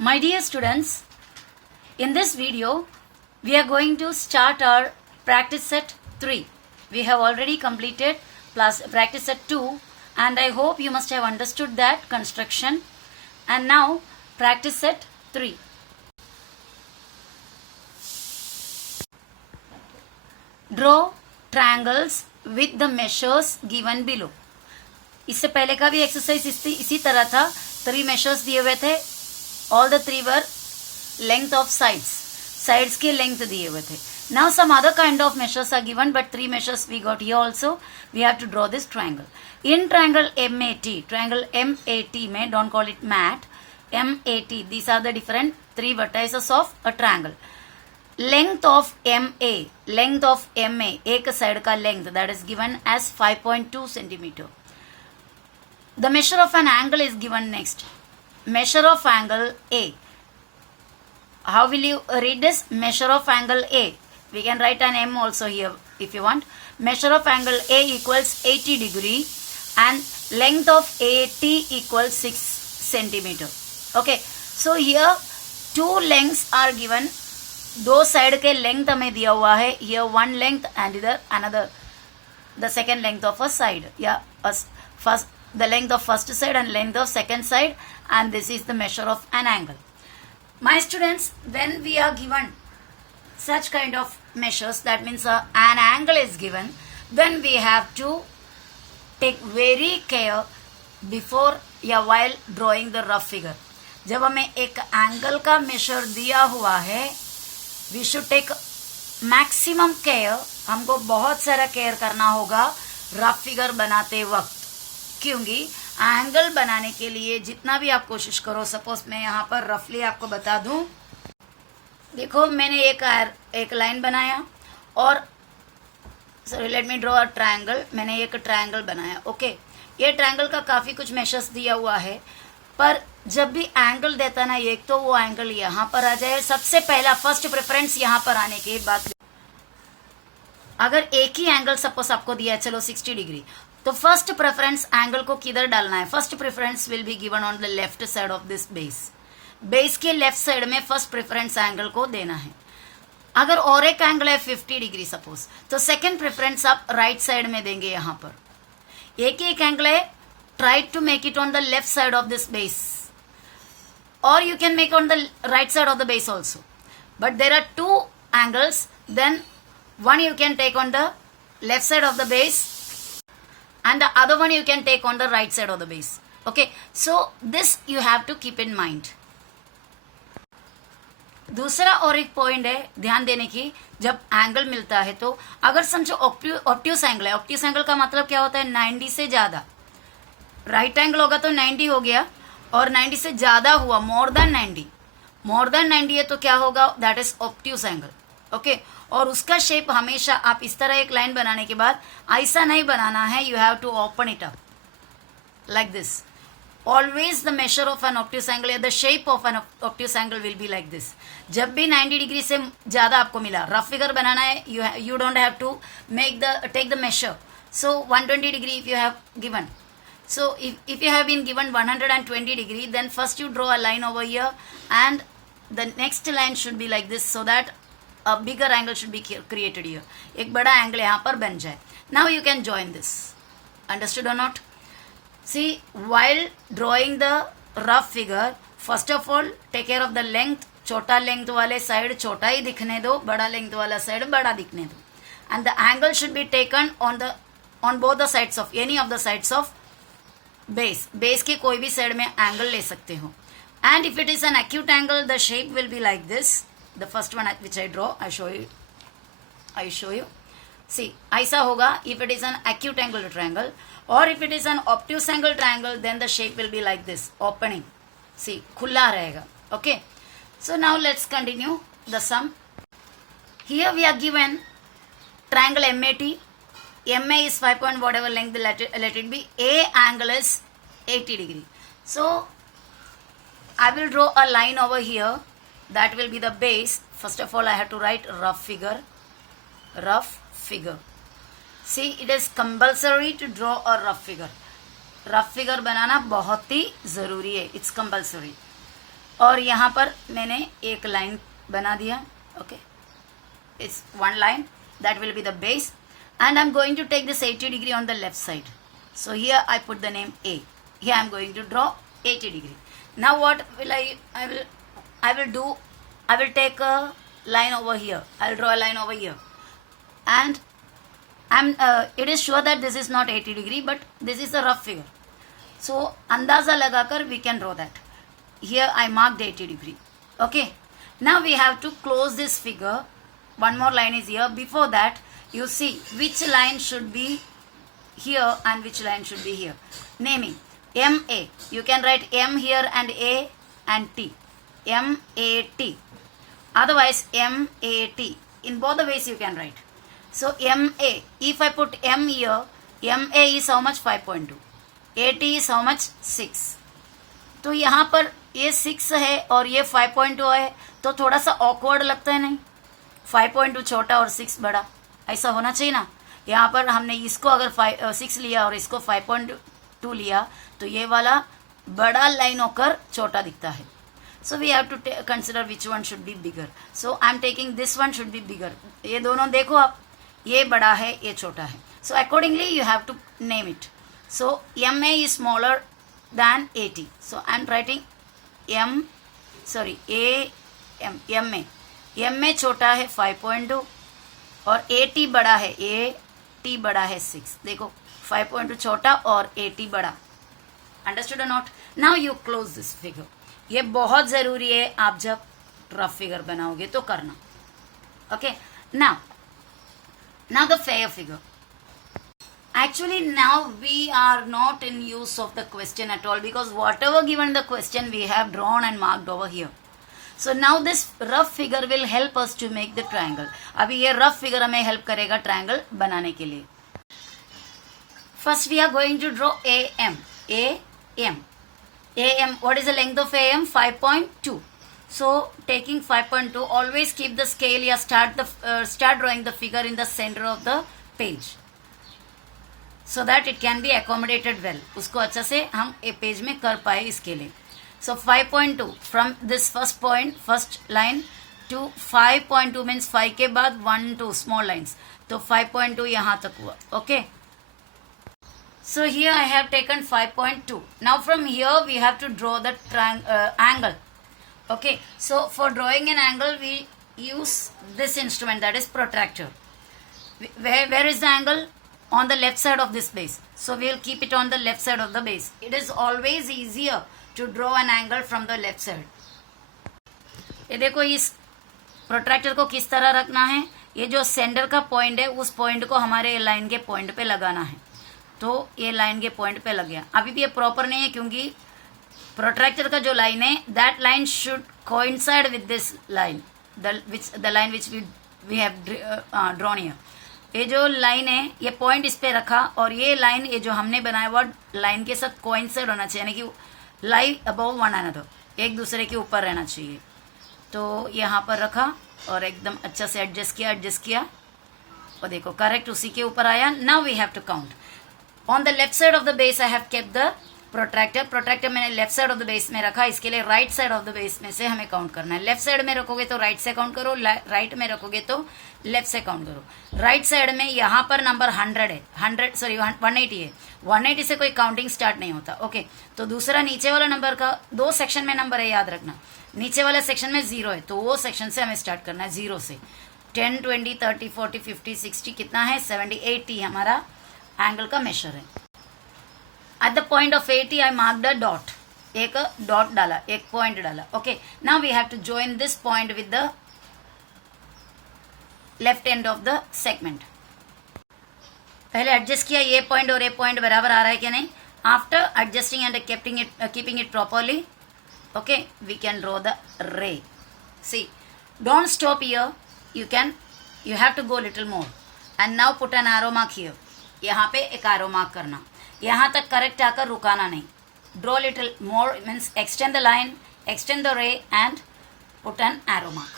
My dear students, in this video, we are going to start our practice set 3. We have already completed plus practice set 2 and I hope you must have understood that construction. And now practice set 3. Draw triangles with the measures given below. इससे पहले का भी exercise इसी तरह था. 3 measures दिए हुए थे. All the 3 were length of sides के लेंथ दिए हुए थे. Now some other kind of measures are given but 3 measures we got here also. We have to draw this triangle. In triangle MAT में, don't call it mat, MAT, these are the different 3 vertices of a triangle. Length of MA, एक side का length, that is given as 5.2 centimeter. The measure of an angle is given next. Measure of angle A. How will you read this? Measure of angle A. We can write an M also here if you want. Measure of angle A equals 80 degree and length of AT equals 6 centimeter. Okay. So here 2 lengths are given. 2 side के length हमें दिया हुआ है. Here one length and इधर another, the second length of a side. First the length of first side and length of second side, and this is the measure of an angle. My students, when we are given such kind of measures, that means an angle is given, then we have to take very care before while drawing the rough figure. जब हमें एक angle का major दिया हुआ है, we should take maximum care. हमको बहुत सारा केयर करना होगा रफ फिगर बनाते वक्त, क्योंकि एंगल बनाने के लिए जितना भी आप कोशिश करो, सपोज मैं यहाँ पर रफली आपको बता दूं. देखो, मैंने एक लाइन बनाया और sorry, let me draw a triangle. मैंने एक ट्रायंगल बनाया. ओके, ये ट्रायंगल का काफी कुछ मेजर्स दिया हुआ है, पर जब भी एंगल देता ना एक, तो वो एंगल यहाँ पर आ जाए. सबसे पहला फर्स्ट प्रेफरेंस यहाँ पर आने के बाद, अगर एक ही एंगल सपोज आपको दिया है, चलो 60 डिग्री, तो फर्स्ट प्रेफरेंस एंगल को किधर डालना है? First preference will be given on the left side of this base के लेफ्ट साइड में फर्स्ट प्रेफरेंस एंगल को देना है. अगर और एक एंगल है 50 डिग्री सपोज, तो सेकंड प्रेफरेंस आप राइट साइड में देंगे. यहाँ पर एक ही एक एंगल है, try to make it on the left side of this base, और you can make on the right side of the base also. But there are 2 angles, then one you can take on the left side of the base and the other one you can take on the right side of the base. Okay, so this you have to keep in mind. दूसरा और एक point है ध्यान देने की, जब angle मिलता है तो अगर समझो ऑब्ट्यूस एंगल है. ऑब्ट्यूस एंगल का मतलब क्या होता है? 90 से ज्यादा. राइट एंगल होगा तो 90 हो गया, और 90 से ज्यादा हुआ, मोर देन 90 है तो क्या होगा? That is obtuse angle. Okay, और उसका शेप हमेशा आप इस तरह एक लाइन बनाने के बाद ऐसा नहीं बनाना है. You have to open it up like this. Always the measure of an obtuse angle या the shape of an obtuse angle will be like this. जब भी 90 डिग्री से ज्यादा आपको मिला, रफ फिगर बनाना है, you don't have to take the measure. So 120 degree if you have given. So if you have been given 120 degree, then first you draw a line over here and the next line should be like this, so that a bigger angle should be created here. एक बड़ा angle यहाँ पर बन जाए. Now you can join this. Understood or not? See, while drawing the rough figure, first of all take care of the length. छोटा length वाले side छोटा ही दिखने दो, बड़ा लेंथ वाला साइड बड़ा दिखने दो. And the angle should be taken on both the sides of any of the sides of base के कोई भी साइड में एंगल ले सकते हो. And if it is an acute angle, the shape will be like this. The first one which I draw, I show you. See, ऐसा होगा if it is an acute angle triangle, और if it is an obtuse angle triangle, then the shape will be like this, opening. See, खुला रहेगा. Okay, so now let's continue the sum. Here we are given triangle MAT. MA is 5 point whatever length, let it be. A angle is 80 degree. So I will draw a line over here. That will be the base. First of all, I have to write rough figure. See, it is compulsory to draw a rough figure. Rough figure बनाना बहुत ही जरूरी है. It's compulsory. और यहाँ पर मैंने एक लाइन बना दिया. Okay, it's one line that will be the base, and I'm going to take this 80 degree on the left side. So here I put the name A. Here I'm going to draw 80 degree. Now what will I will do, I will take a line over here. I'll draw a line over here, and it is sure that this is not 80 degree, but this is a rough figure. So अंदाजा लगाकर we can draw that. Here I marked 80 degree. Okay. Now we have to close this figure. One more line is here. Before that, you see which line should be here and which line should be here. Naming MA. You can write M here and A and T. MAT. Otherwise MAT. In both the ways you can write. So MA. If I put M here, MA is how much? 5.2. AT is how much? 6. तो यहाँ पर ये 6 है और ये 5.2 है, तो थोड़ा सा ऑकवर्ड लगता है नहीं? 5.2 छोटा और 6 बड़ा, ऐसा होना चाहिए ना. यहाँ पर हमने इसको अगर 6 लिया और इसको 5.2 लिया, तो ये वाला बड़ा लाइन होकर छोटा दिखता है. So we have to consider which one should be bigger. So I am taking this one should be bigger. ये दोनों देखो आप, ये बड़ा है, ये छोटा है. So accordingly you have to name it. So MA is smaller than AT. So I am writing MA छोटा है 5.2 और AT बड़ा है, AT बड़ा है 6. देखो 5.2 छोटा और AT बड़ा. Understood or not? Now you close this figure. ये बहुत ज़रूरी है, आप जब रफ फिगर बनाओगे तो करना. Okay. Now the fair figure. Actually, now we are not in use of the question at all, because whatever given the question we have drawn and marked over here. So now this rough figure will help us to make the triangle. अभी ये rough figure हमें help करेगा triangle बनाने के लिए. First we are going to draw AM. What is the length of AM? 5.2. So taking 5.2, always keep the scale या start drawing the figure in the center of the page, so that it can be accommodated well. उसको अच्छा से हम एक page में कर पाए इसके लिए. So 5.2 from this first line to 5.2 means 5 के बाद 1 2 small lines. तो 5.2 यहाँ तक हुआ. Okay. So here I have taken 5.2. Now from here we have to draw the angle. Okay. So for drawing an angle we use this instrument, that is protractor. Where is the angle? On the left side of this base. So we will keep it on the left side of the base. It is always easier to draw an angle from the left side. ये देखो इस protractor को किस तरह रखना है. ये जो सेंटर का पॉइंट है उस पॉइंट को हमारे लाइन के पॉइंट पे लगाना है. तो ये लाइन के पॉइंट पे लग गया. अभी भी ये प्रॉपर नहीं है क्योंकि प्रोट्रैक्टर का जो लाइन है, that line should coincide with this line, the line which we have drawn here. ये जो लाइन है, ये पॉइंट इस पे रखा और ये लाइन, ये जो हमने बनाया वो लाइन के साथ कोइंसाइड होना चाहिए, यानी कि लाई अबव वन अनदर, एक दूसरे के ऊपर रहना चाहिए. तो यहाँ पर रखा और एकदम अच्छा से एडजस्ट किया और देखो करेक्ट उसी के ऊपर आया. Now we have to count. On the left side of the base I have kept the protractor मैंने left side of the base में रखा. इसके लिए right side of the base में से हमें काउंट करना है. लेफ्ट साइड में रखोगे तो राइट से काउंट करो, राइट में रखोगे तो लेफ्ट से काउंट करो. राइट साइड में यहाँ पर नंबर 100 है, 180 है. 180 से कोई काउंटिंग स्टार्ट नहीं होता. ओके. तो दूसरा नीचे वाला नंबर का 2 सेक्शन में नंबर है, याद रखना. नीचे वाले सेक्शन में 0 है, तो वो सेक्शन से हमें स्टार्ट करना है 0 से. 10 20 30 40 50 60 कितना है? 70 80 हमारा एंगल का मेजर है. At the point of 80 I marked a dot. एक डॉट डाला, एक पॉइंट डाला. Okay. Now we have to join this point with the left end of the segment. पहले एडजस्ट किया ये पॉइंट और ये पॉइंट बराबर आ रहा है क्या नहीं. After adjusting and keeping it properly, okay, we can draw the ray. See, don't stop here. you have to go little more and now put an arrow mark here. यहाँ पे एक arrow mark करना. यहाँ तक correct आकर रुकाना नहीं. Draw little more means extend the line, extend the ray and put an arrow mark.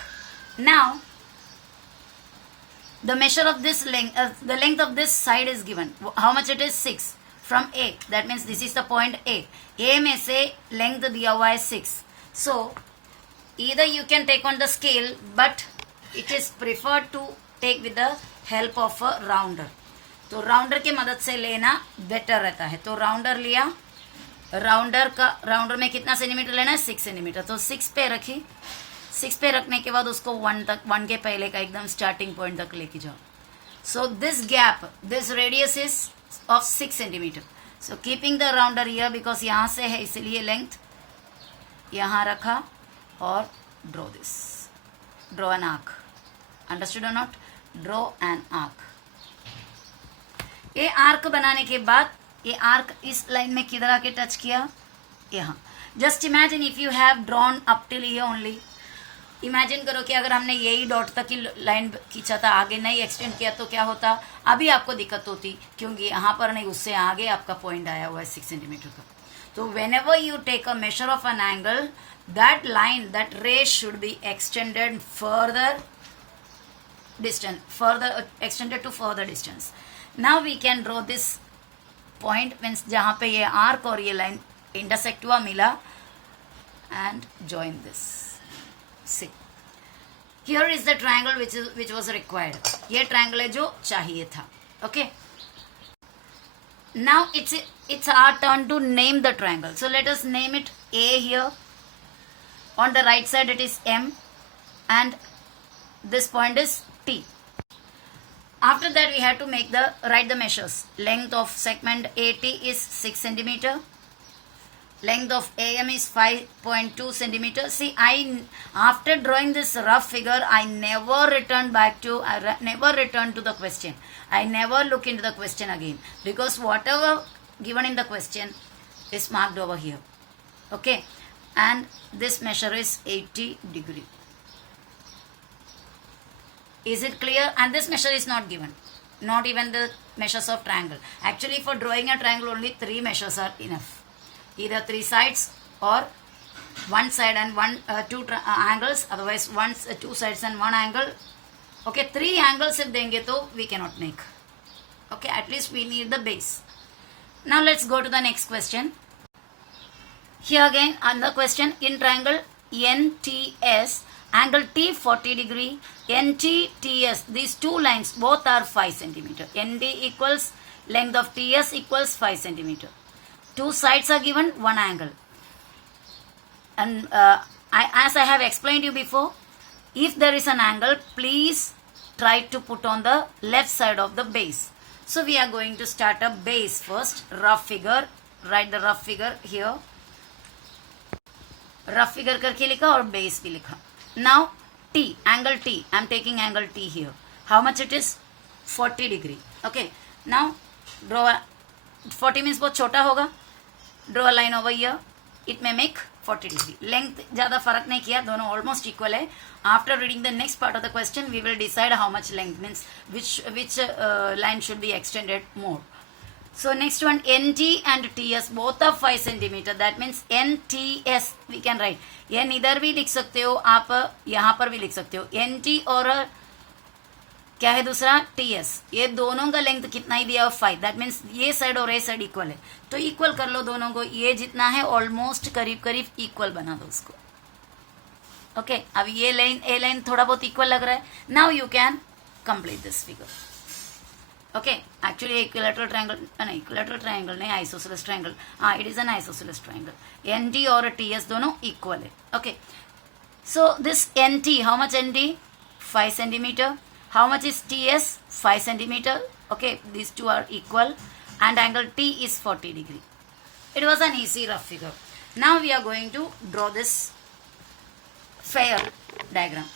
Now the measure of this length, the length of this side is given. How much it is? 6 from A. That means this is the point A. A में से length दिया हुआ है 6. So either you can take on the scale, but it is preferred to take with the help of a rounder. तो rounder के मदद से लेना बेटर रहता है. तो राउंडर लिया, राउंडर में कितना सेंटीमीटर लेना है, 6 सेंटीमीटर. तो 6 पे रखी. 6 पे रखने के बाद उसको 1 के पहले का एकदम स्टार्टिंग पॉइंट तक लेके जाओ. So this gap, this radius is of 6 centimetre. So keeping the rounder here, because यहाँ से है इसलिए लेंथ यहाँ रखा और draw this, draw an arc. Understood और नॉट? Draw an arc. ये आर्क बनाने के बाद ये आर्क इस लाइन में किधर आके टच किया, यहाँ. Just imagine if you have drawn up till here only. Imagine करो कि अगर हमने यही डॉट तक की लाइन खींचा था, आगे नहीं एक्सटेंड किया, तो क्या होता, अभी आपको दिक्कत होती, क्योंकि यहाँ पर नहीं, उससे आगे आपका पॉइंट आया हुआ है 6 सेंटीमीटर का. तो whenever you take a measure of an angle, that line, that ray should be extended further distance, extended to further distance. Now we can draw this point, means जहाँ पे ये arc और ये line intersect हुआ, मिला, and join this. See, here is the triangle which was required. ये triangle है जो चाहिए था. Okay. Now it's our turn to name the triangle. So let us name it A here. On the right side it is M, and this point is T. After that we have to write the measures. Length of segment AT is 6 centimeter. Length of AM is 5.2 centimeter. See, after drawing this rough figure, I never return to the question. I never look into the question again, because whatever given in the question is marked over here. Okay. And this measure is 80 degree. Is it clear? And this measure is not given, not even the measures of triangle. Actually, for drawing a triangle, only 3 measures are enough. Either 3 sides or 1 side and 2 angles. Otherwise, 2 sides and 1 angle. Okay, 3 angles if देंगे तो we cannot make. Okay, at least we need the base. Now let's go to the next question. Here again, another question. In triangle NTS, angle T 40 degree, NTTS, these 2 lines both are 5 centimeter. ND equals length of TS equals 5 centimeter. 2 sides are given, 1 angle. And as I have explained you before, if there is an angle, please try to put on the left side of the base. So we are going to start a base first. Rough figure. Write the rough figure here. Rough figure करके लिखा और base भी लिखा. Now T, angle T, I am taking angle T here. How much it is, 40 degree. Okay, now draw. 40 means बहुत छोटा होगा. Draw a line over here. It may make 40 degree. Length ज्यादा फर्क नहीं किया, दोनों ऑलमोस्ट इक्वल है. After reading the next part of the question we will decide how much length, means which line should be extended more. So next one, NT and TS both are 5 centimeter. That means NTS we can write. N इधर भी लिख सकते हो आप, यहाँ पर भी लिख सकते हो. NT और क्या है दूसरा, TS. ये दोनों का लेंथ कितना ही दिया, 5. दैट मीन्स ये साइड और ये साइड इक्वल है, तो इक्वल कर लो दोनों को. ये जितना है ऑलमोस्ट करीब करीब इक्वल बना दो उसको. ओके, अब ये लाइन थोड़ा बहुत इक्वल लग रहा है. Now you can complete this figure. Okay, actually equilateral triangle नहीं, आइसोसेलेस ट्रायंगल. हाँ, it is an isosceles triangle. NT और टीएस दोनों इक्वल है. Okay, so this NT, how much NT, 5 centimetre. How much is TS, 5 centimetre. Okay, these 2 are equal and angle T is 40 degree. It was an easy rough figure. Now we are going to draw this fair diagram.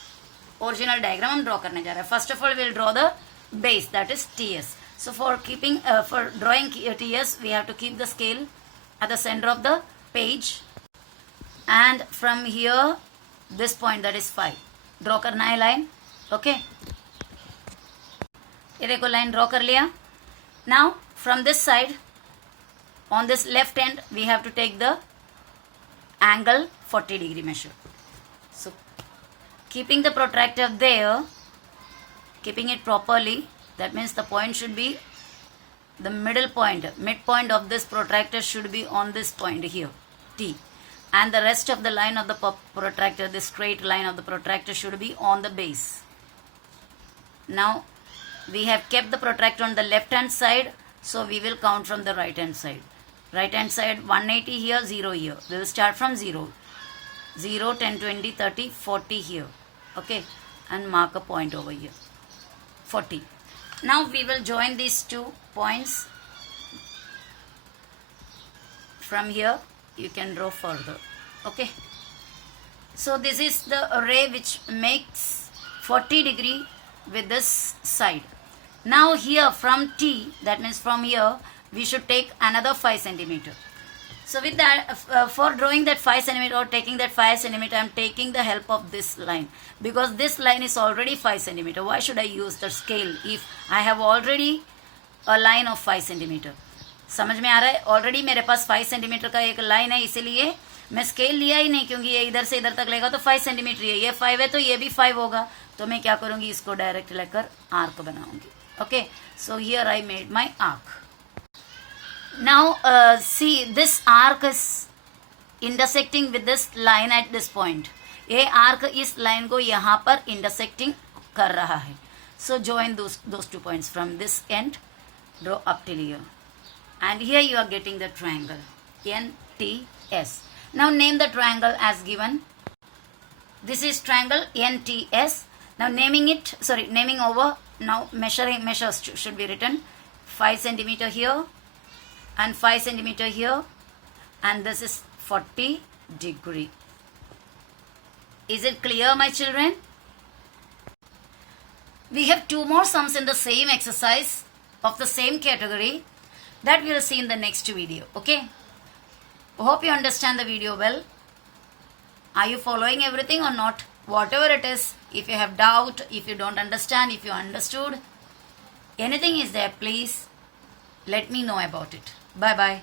Original diagram हम draw करने जा रहे हैं. First of all, we will draw the base, that is TS. So for drawing TS, we have to keep the scale at the center of the page, and from here this point, that is 5, draw करना है line. Okay, ये देखो line draw कर लिया. Now from this side, on this left end, we have to take the angle 40 degree measure. So keeping the protractor there, keeping it properly, that means the point should be the middle point, midpoint of this protractor should be on this point here, T. and the rest of the line of the protractor, the straight line of the protractor should be on the base. Now we have kept the protractor on the left hand side, so we will count from the right hand side. Right hand side 180 here, 0 here. We will start from 0. 0, 10, 20, 30, 40 here. Okay, and mark a point over here. 40. Now we will join these 2 points. From here you can draw further. Okay, so this is the array which makes 40 degree with this side. Now here from T, that means from here, we should take another 5 centimeter. So with that, for drawing that 5 centimeter or taking that 5 centimeter, I am taking the help of this line, because this line is already 5 centimeter. Why should I use the scale if I have already a line of 5 centimeter? समझ में आ रहा है? Already मेरे पास 5 centimetre का एक line है, इसीलिए मैं स्केल लिया ही नहीं, क्योंकि ये इधर से इधर तक लेगा तो 5 सेंटीमीटर है, ये 5 है तो ये भी 5 होगा, तो मैं क्या करूंगी, इसको डायरेक्ट लेकर आर्क बनाऊंगी. Okay, so here I made my arc. Now see, this arc is intersecting with this line at this point. ये arc इस line को यहाँ पर intersecting कर रहा है. So join those 2 points from this end, draw up till here, and here you are getting the triangle NTS. Now name the triangle as given. This is triangle NTS. Now naming over. Now measures should be written. 5 centimeter here and 5 centimeter here, and this is 40 degree. Is it clear, my children? We have 2 more sums in the same exercise of the same category that we will see in the next video. Okay, hope you understand the video well. Are you following everything or not? Whatever it is, if you have doubt, if you don't understand, if you understood, anything is there, please let me know about it. Bye bye.